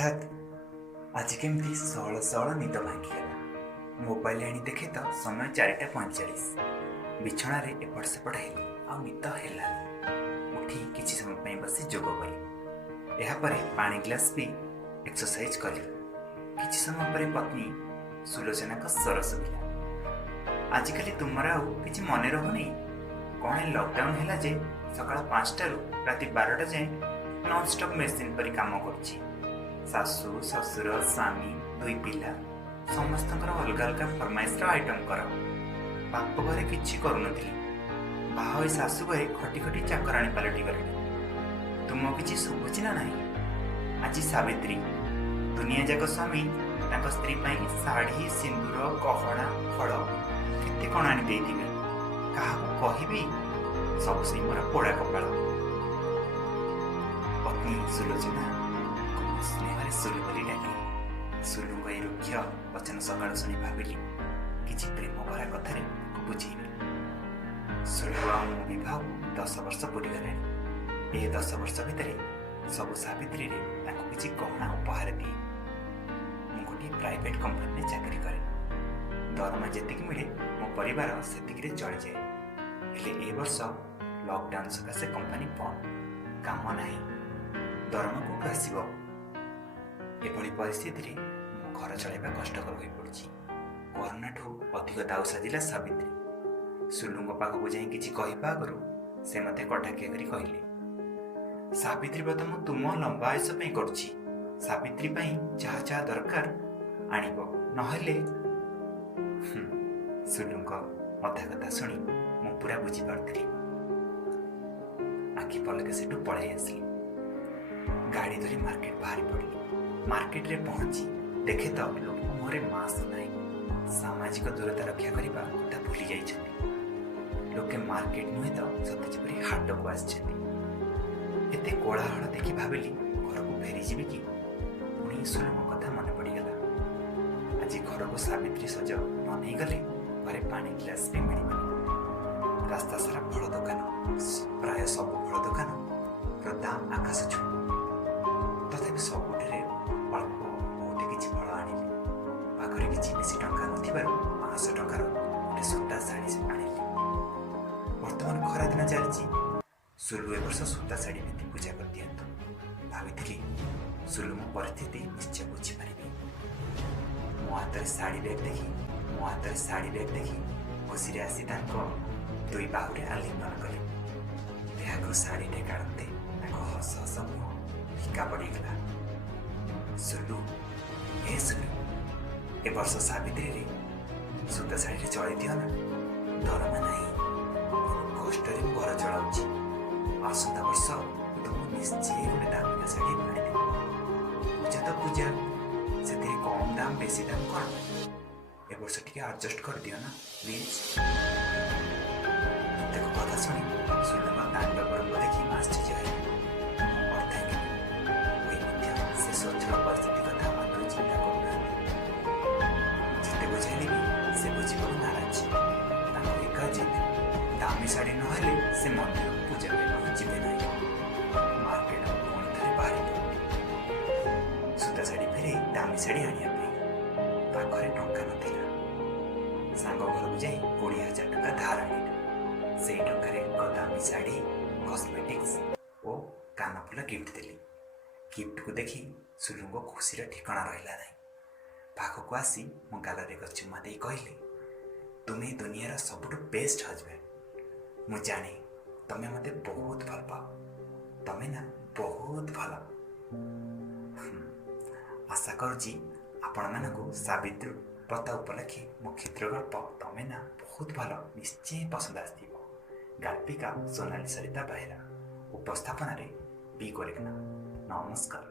हठात आज केमती सहल सहल निद भांगीगला। मोबाइल आनी देखे तो समय 4:45। बिछणार एपट सेपट हेली आ निद हेलानी। उठी किछि समय बसी जोग कली। यापर पानी ग्लास पी एक्सरसाइज कली। किछि समय पर पत्नी सुलोचना का स्वर सुनिला। आजिकली तुमर आउ किछि मने रहुनी? कौन लॉकडाउन हैला जे सकाळ 5 राति 12 जाए नॉन स्टॉप मेसिन पर काम करछि। सासू ससुर स्वामी दुई पिला समस्त अलग अलग फरमाइश आइटम कर। बाप घरे किछि करुनथिली। बाहा सासू घरे खटी खटी चाकराणी पलटि गले। तुम किछि सुबुछि ना नहीं? आज सावित्री दुनिया जाक स्वामी तांको स्त्री पाई साड़ी सिंदूर गहना फल केते कण आनी देइथिबे। काहाकू कहिबी सब से मोर पोड़ा कपाल। पत्नी सुलोचना स्नेह सुलु बोली डाके। सुलुंग ए रुक्ष वचन सकाळ शुणी भाविली किछि प्रेम भरा कथारे बुझेबी। सुलु आ मो विवाह 10 वर्ष पूरी गलानी। ए 10 वर्ष भितर सब सावित्री रे ताको किछि गहना उपहार दिए। मु गोटे प्राइवेट कंपनी चाकरी करे। दरमा जेतिक मिले मो परिवार सेतिक रे चली जाए। हेले ए वर्ष लॉकडाउन सकाशे कंपनी बंद, काम नाही, दरमा को आसीबो। एभली परिस्थिति मो घर चलाइबा कष्टकर हो पड़ी। कोरोना ठू अधिक दाऊ साजिला सावित्री। सुलुंग पाखक जाई किछि कहिबा आगरु से मते कटाकिया करी कहिले, सावित्री व्रत मु तुम लंबा आयुष पई करछि। सावित्री पई जहा जहा दरकार आनिबो, नहेले सुलुंग अधा कथा शुणी मु पूरा बुझी पारथिली। आखि पलके सेठू पळाई आसली। गाड़ी धरी मार्केट बाहरी पड़ी। मार्केट रे पहुंची देखे तो लोक मुहरे मास्क नहीं। सामाजिक दूरता रक्षा करबा गोटा भूली जाइछन्ती। लोके मार्केट नुहे तो सते जेपरि हाट को आछन्ती। एते कोलाहल देखि भाबिली घर को फेरी जीवी कि। पुणी सुलुंग कथा मन पड़ी गला। आज घर को सावित्री सज ननै गले घरे पानी ग्लास भी मिलबनी। रास्ता सारा फल दुकान, प्राय सब फल दुकान दाम आकाश छू। तथापि सबुठे अल्प बहुते किछि फल आनिली। पाखरे किछि बेसी टंका नथिबारु 500 टंकार गोटे सूता शाढ़ी आनिली। वर्तमान खरा दिन चलछि। सुलु ए वर्ष सूता शाढ़ी पिंधि पूजा कर दियंतु भाविथिली। सुलु मो परिस्थिति निश्चय बुझी पारिबे। मो हातरे साड़ी बैग देखि खुशी रे आसी तांको दुई बाहुरे आलिंगन कले। ब्यागु साड़ी टे काढते ताको हस हस मुह फिका पड़ीगला। सुलु ए सुलु, ए वर्ष सावित्री रे सूता शाढ़ी चढ़ी दियो ना। दरमा नहीं, कष्ट घर चलाऊँगी। आसंता वर्ष तुमको निश्चय गोटे दामिका शाढ़ी आनी। पूजा तो पूजा, से कम दाम बेसी दाम कौन? ए वर्ष टिके एडजस्ट कर दियो ना प्लीज। प्रत्येक कथा शुणी सुलुंग दांड बरंग देखी आश्चर्य है। से सोचल परिस्थिति कथा मात्र चिंता करना। जिते बुझेली भी से बुझे नाराज। एका जिद दामी शाढ़ी नहेले से मंदिर पूजा करने जीवे ना। मार्केट पुणी थे बाहरी पड़े। सूता शाढ़ी फेरे दामी शाढ़ी आनिया पाखरे टंका नथिला। सांग घर को जाई 20,000 टंका धार आनिली। से टंकारे दामी शाढ़ी, कॉस्मेटिक्स और कानफुल गिफ्ट देली। गिफ्ट को देखी सुलुंग खुशी ठिकाना रहा नहीं। पाखक आसी मो गालरे एक चुमा दे कहले, तुम्हें दुनियार सबुठ बेस्ट हजबैंड। मु जाने तमें मते बहुत भल पाओ। तमें ना बहुत भल। आशा करुची आपण मानकु सावित्री व्रत उपलक्षे मो क्षुद्र गल्प तमें ना बहुत भल निश्चय पसंद आसथिबो। गाल्पिका सोनाली सरिता बेहेरा, उपस्थापन रे बी गोरेखना। नमस्कार।